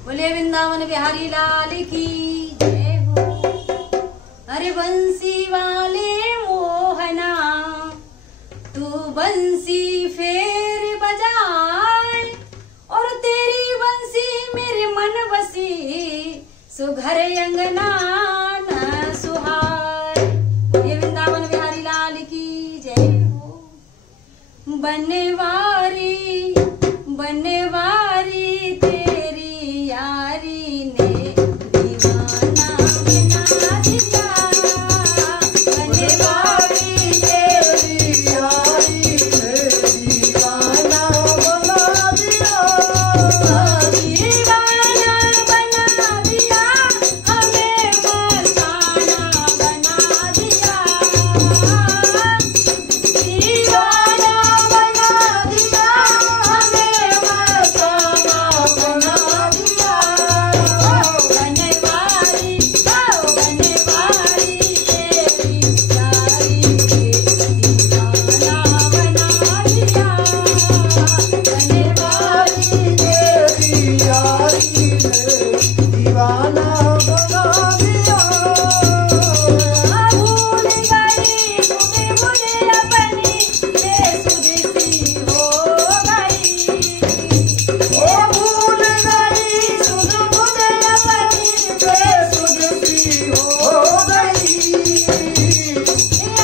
बोले वृंदावन बिहारी लाल की जय हो। अरे बंसी वाले मोहना तू बंसी फेर बजाए, और तेरी बंसी मेरे मन बसी सुघर अंगना न सुहाए। ये वृंदावन बिहारी लाल की जय हो। बनवारी बनवारी तेरी यारी ने दीवाना बना दिया। बनवारी तेरी यारी ने दीवाना बना दिया। दीवाना बना दिया हमें मस्ताना बना दिया। दीवाना बना दिया हमें मस्ताना बना दिया। बनवारी बनवारी तेरी यारी ने दीवाना बना दिया। बनवारी तेरी यारी ने दीवाना बना दिया। भूल गई तुम्हें मुझे अपनी बेसुधी हो गई। ओ भूल गई सुध मुझे अपनी बेसुधी हो गई।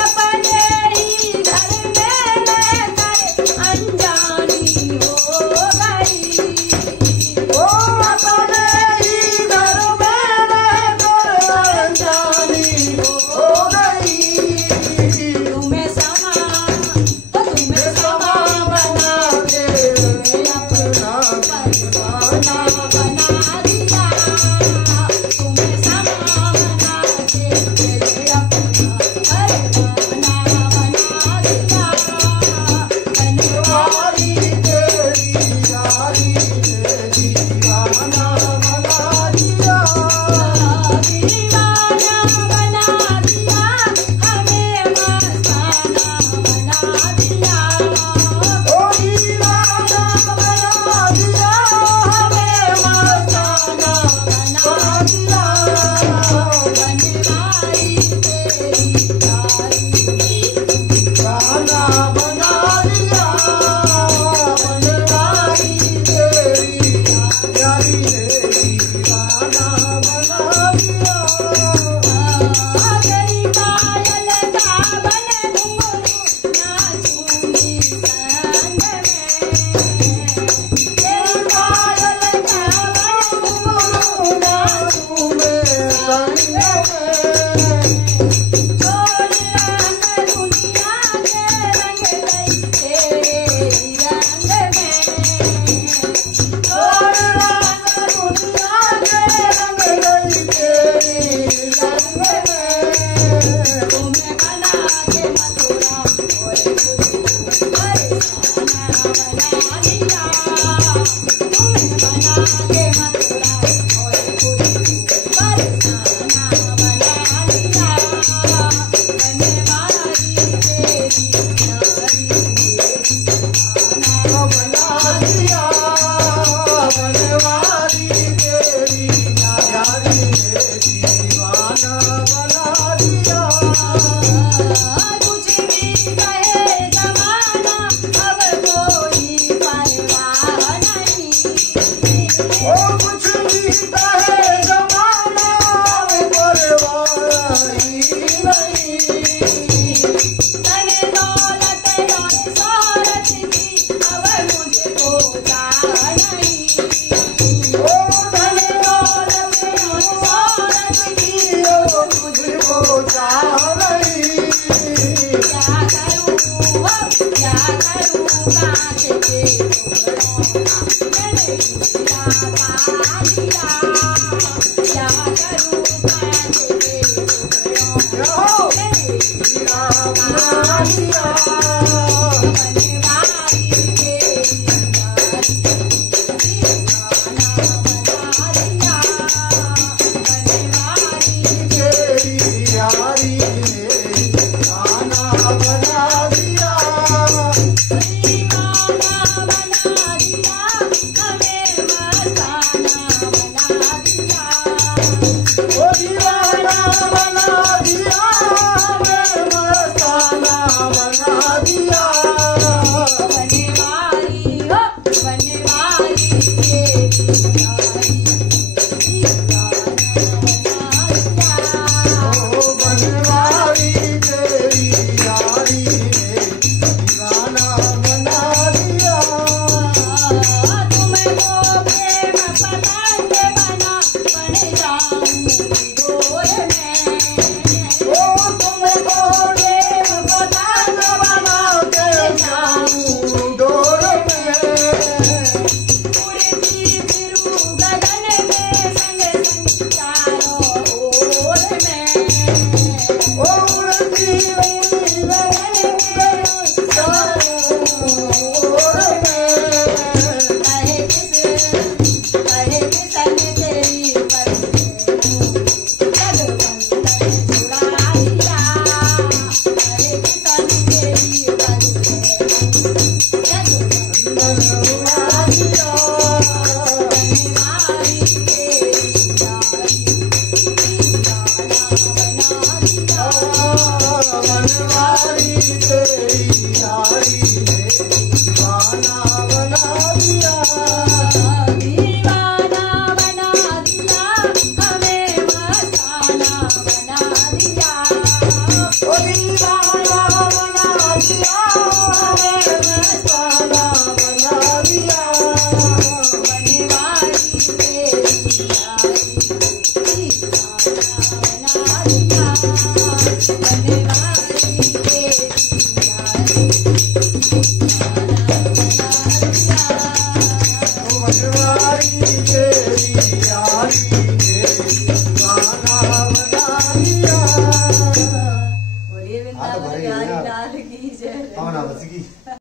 अपने ही घर में रहकर अनजानी हो गई। ओ अपने ही घर में रहकर अनजानी हो गई। तुम्हें समा बना के अपना परवाना बना दिया। तुम्हें समा बना के अपना परवाना बना दिया। बनवारी तेरी यारी ने दीवाना बना दिया। दीवाना बना दिया हमें मस्ताना बना दिया। ओ दीवाना बना दिया हमें मस्ताना बना दिया। बनवारी तेरी यारी ने दीवाना बना दिया। बनवारी तेरी यारी ने दीवाना बना दिया। तेरी पायल का बन घुंघरू नाचूंगी संग में। तेरी पायल का बन घुंघरू नाचूंगी संग में। छोड़ रंग दुनिया के रंग गई तेरे रंग में। छोड़ रंग दुनिया के रंग गई तेरे रंग में। तुम्हें बना के मथुरा और खुद को फरसाना बना दिया। तुम्हें बना के मथुरा और खुद को फरसाना बना दिया। बनवारी तेरी यारी ने दीवाना बना दिया। बनवारी तेरी यारी ने दीवाना बना दिया। कुछ भी कहे जमाना अब कोई परवाह नहीं। ओ कुछ भी कहे जमाना अब परवाह ही नहीं। धन दौलत और शोहरत की अब मुझको चाह नहीं। ओ धन दौलत और शोहरत की अब मुझको चाह नहीं। क्या करूं कांच के टुकड़ों का मैंने हीरा पा लिया। क्या करूं कांच के टुकड़ों का मैंने हीरा पा लिया। बनवारी तेरी यारी ने दीवाना बना दिया। बनवारी तेरी यारी ने दीवाना बना दिया। दीवाना बना दिया हमें मस्ताना बना बनवारी तेरी यारी ने दीवाना बना दिया। तुमको प्रेम पतंग बना बन जाऊंगी डोर में। ओ तुमको प्रेम पतंग बना के जाऊं डोर में। उड़ती फिरूं गगन में संग संग चारों ओर में। ओ उड़ती हुई गगन में चारों ओर में। कहे किसन तेरी पलकों जगबंधन छुड़ा दिया। कहे किसन तेरी पलकों जगबंधन बनवा दिया। बनवारी तेरी यारी दीवाना बना दिया। बनवारी तेरी यारी ने दीवाना बना दिया। दीवाना बना दिया हमें मस्ताना बना दिया। ओ दीवाना बना दिया हमें मस्ताना बना दिया। बनवारी तेरी यारी दीवाना बना दिया। बनवारी तेरी यारी बनवारी तेरी यारी ने दीवाना बना दिया। बोलिए वृंदावन बिहारी लाल की जय। बस की